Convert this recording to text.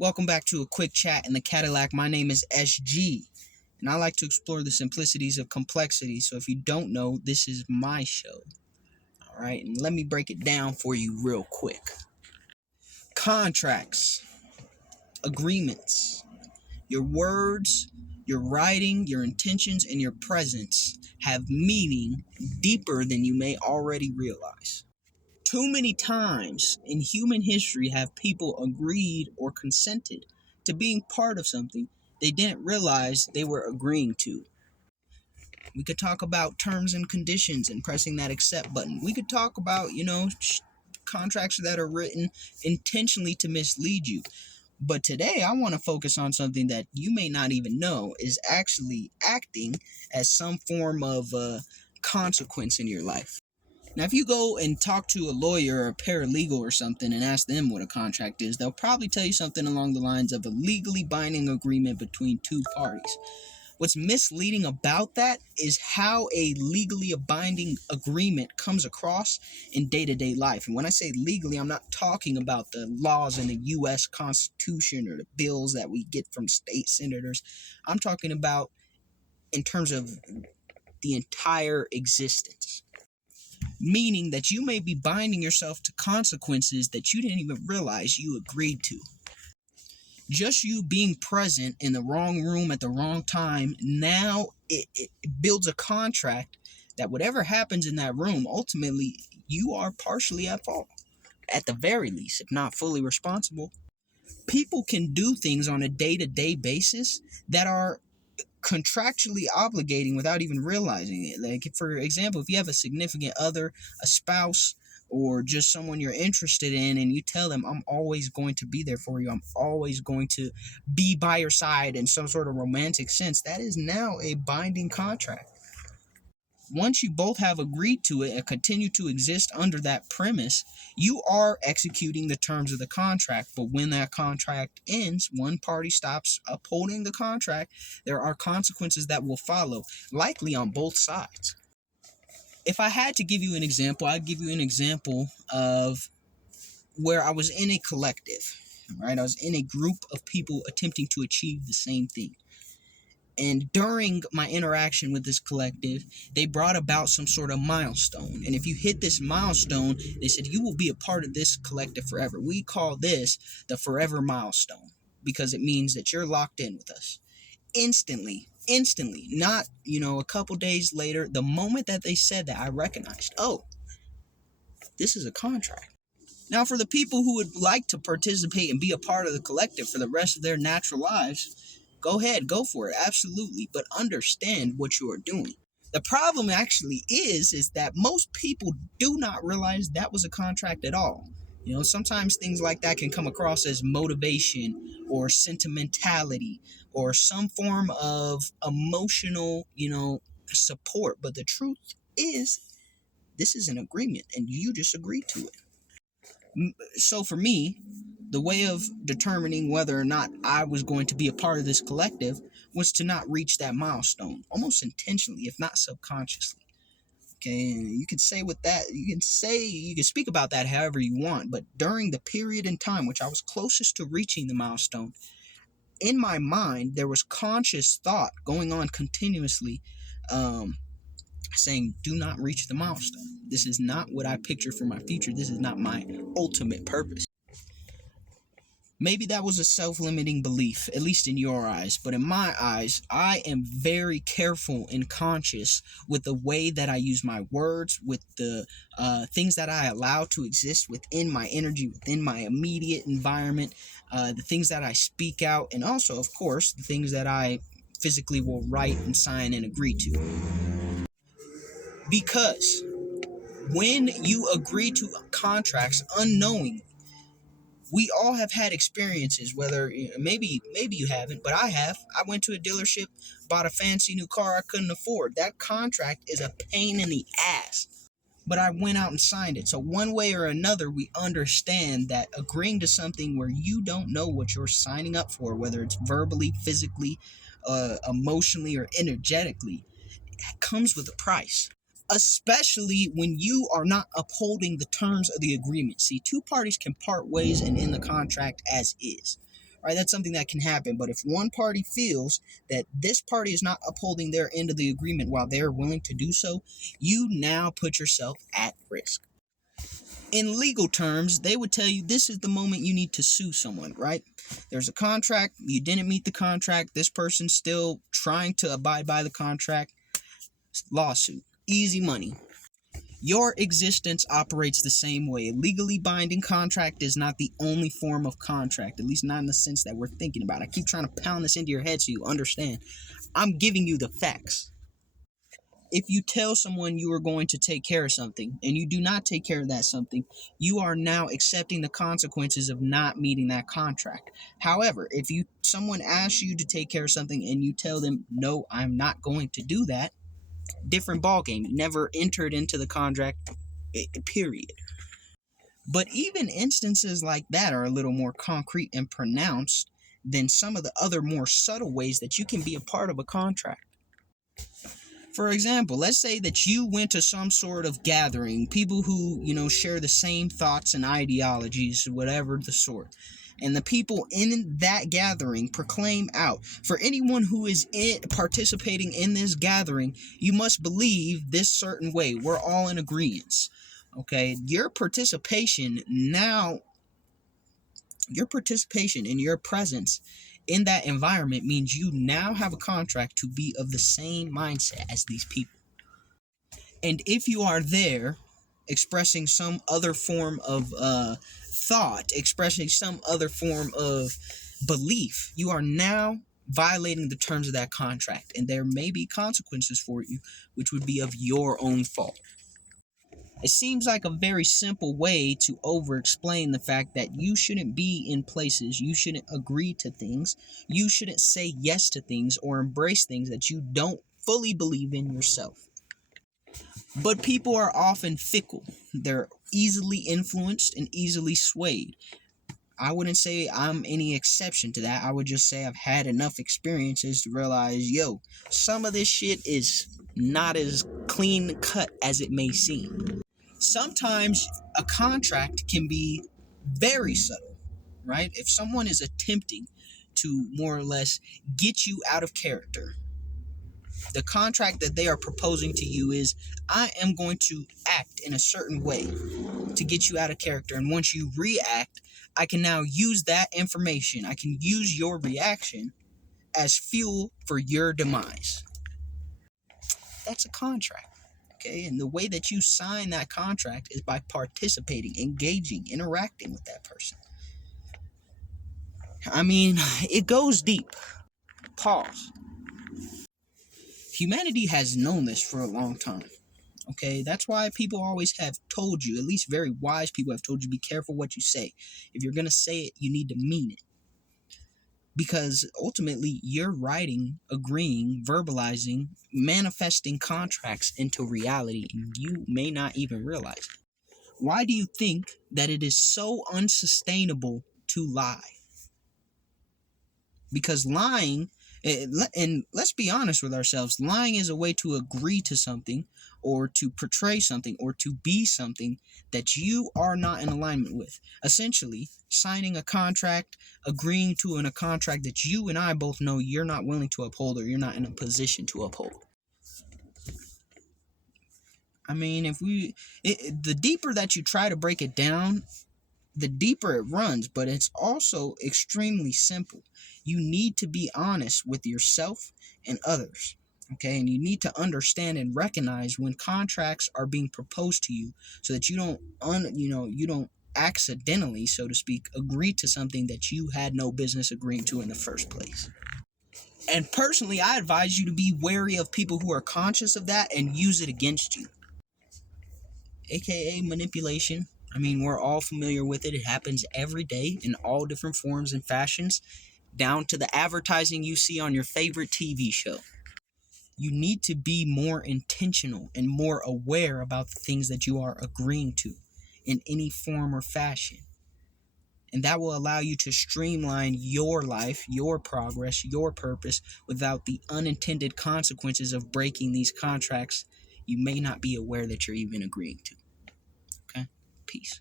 Welcome back to a quick chat in the Cadillac. My name is SG, and I like to explore the simplicities of complexity. So if you don't know, this is my show. All right, and let me break it down for you real quick. Contracts, agreements, your words, your writing, your intentions, and your presence have meaning deeper than you may already realize. Too many times in human history have people agreed or consented to being part of something they didn't realize they were agreeing to. We could talk about terms and conditions and pressing that accept button. We could talk about, contracts that are written intentionally to mislead you. But today I want to focus on something that you may not even know is actually acting as some form of consequence in your life. Now, if you go and talk to a lawyer or a paralegal or something and ask them what a contract is, they'll probably tell you something along the lines of a legally binding agreement between two parties. What's misleading about that is how a legally binding agreement comes across in day-to-day life. And when I say legally, I'm not talking about the laws in the U.S. Constitution or the bills that we get from state senators. I'm talking about in terms of the entire existence. Meaning that you may be binding yourself to consequences that you didn't even realize you agreed to. Just you being present in the wrong room at the wrong time, now it builds a contract that whatever happens in that room, ultimately you are partially at fault. At the very least, if not fully responsible. People can do things on a day-to-day basis that are contractually obligating without even realizing it. Like, for example, if you have a significant other, a spouse, or just someone you're interested in, and you tell them, I'm always going to be there for you, I'm always going to be by your side in some sort of romantic sense, that is now a binding contract. Once you both have agreed to it and continue to exist under that premise, you are executing the terms of the contract. But when that contract ends, one party stops upholding the contract, there are consequences that will follow, likely on both sides. If I had to give you an example, I'd give you an example of where I was in a collective, right? I was in a group of people attempting to achieve the same thing. And during my interaction with this collective, they brought about some sort of milestone. And if you hit this milestone, they said, you will be a part of this collective forever. We call this the forever milestone because it means that you're locked in with us. Instantly, not, a couple days later, the moment that they said that, I recognized, oh, this is a contract. Now, for the people who would like to participate and be a part of the collective for the rest of their natural lives, go ahead, go for it, absolutely, but understand what you are doing. The problem actually is that most people do not realize that was a contract at all. Sometimes things like that can come across as motivation or sentimentality or some form of emotional, support. But the truth is, this is an agreement and you just agreed to it. So for me, the way of determining whether or not I was going to be a part of this collective was to not reach that milestone, almost intentionally, if not subconsciously. Okay, and you can say with that, you can speak about that however you want, but during the period in time which I was closest to reaching the milestone, in my mind, there was conscious thought going on continuously, saying, do not reach the milestone. This is not what I picture for my future. This is not my ultimate purpose. Maybe that was a self-limiting belief, at least in your eyes. But in my eyes, I am very careful and conscious with the way that I use my words, with the things that I allow to exist within my energy, within my immediate environment, the things that I speak out, and also, of course, the things that I physically will write and sign and agree to. Because when you agree to contracts unknowingly, we all have had experiences, whether maybe you haven't, but I have. I went to a dealership, bought a fancy new car I couldn't afford. That contract is a pain in the ass. But I went out and signed it. So one way or another, we understand that agreeing to something where you don't know what you're signing up for, whether it's verbally, physically, emotionally, or energetically, comes with a price. Especially when you are not upholding the terms of the agreement. See, two parties can part ways and end the contract as is. right? That's something that can happen. But if one party feels that this party is not upholding their end of the agreement while they're willing to do so, you now put yourself at risk. In legal terms, they would tell you this is the moment you need to sue someone, right? There's a contract, you didn't meet the contract, this person's still trying to abide by the contract, lawsuit, easy money. Your existence operates the same way. A legally binding contract is not the only form of contract, at least not in the sense that we're thinking about. I keep trying to pound this into your head so you understand. I'm giving you the facts. If you tell someone you are going to take care of something and you do not take care of that something, you are now accepting the consequences of not meeting that contract. However, if someone asks you to take care of something and you tell them, no, I'm not going to do that, different ballgame. You never entered into the contract, period. But even instances like that are a little more concrete and pronounced than some of the other more subtle ways that you can be a part of a contract. For example, let's say that you went to some sort of gathering, people who, share the same thoughts and ideologies, whatever the sort. And the people in that gathering proclaim out, for anyone who is participating in this gathering, you must believe this certain way. We're all in agreement. Okay? Your participation and your presence in that environment means you now have a contract to be of the same mindset as these people. And if you are there expressing some other form of thought, expressing some other form of belief, you are now violating the terms of that contract. And there may be consequences for you, which would be of your own fault. It seems like a very simple way to over-explain the fact that you shouldn't be in places, you shouldn't agree to things, you shouldn't say yes to things or embrace things that you don't fully believe in yourself. But people are often fickle. They're easily influenced and easily swayed. I wouldn't say I'm any exception to that. I would just say I've had enough experiences to realize, some of this shit is not as clean cut as it may seem. Sometimes a contract can be very subtle, right? If someone is attempting to more or less get you out of character, the contract that they are proposing to you is, I am going to act in a certain way to get you out of character. And once you react, I can now use that information. I can use your reaction as fuel for your demise. That's a contract. Okay, and the way that you sign that contract is by participating, engaging, interacting with that person. I mean, it goes deep. Pause. Humanity has known this for a long time. Okay, that's why people always have told you, at least very wise people have told you, be careful what you say. If you're going to say it, you need to mean it. Because ultimately, you're writing, agreeing, verbalizing, manifesting contracts into reality, and you may not even realize it. Why do you think that it is so unsustainable to lie? Because lying, and let's be honest with ourselves, lying is a way to agree to something or to portray something or to be something that you are not in alignment with. Essentially, signing a contract, agreeing to a contract that you and I both know you're not willing to uphold or you're not in a position to uphold. I mean, the deeper that you try to break it down, the deeper it runs, but it's also extremely simple. You need to be honest with yourself and others, okay? And you need to understand and recognize when contracts are being proposed to you, so that you don't accidentally, so to speak, agree to something that you had no business agreeing to in the first place. And personally, I advise you to be wary of people who are conscious of that and use it against you, aka manipulation. I mean, we're all familiar with it. It happens every day in all different forms and fashions, down to the advertising you see on your favorite TV show. You need to be more intentional and more aware about the things that you are agreeing to in any form or fashion. And that will allow you to streamline your life, your progress, your purpose without the unintended consequences of breaking these contracts you may not be aware that you're even agreeing to. Okay? Peace.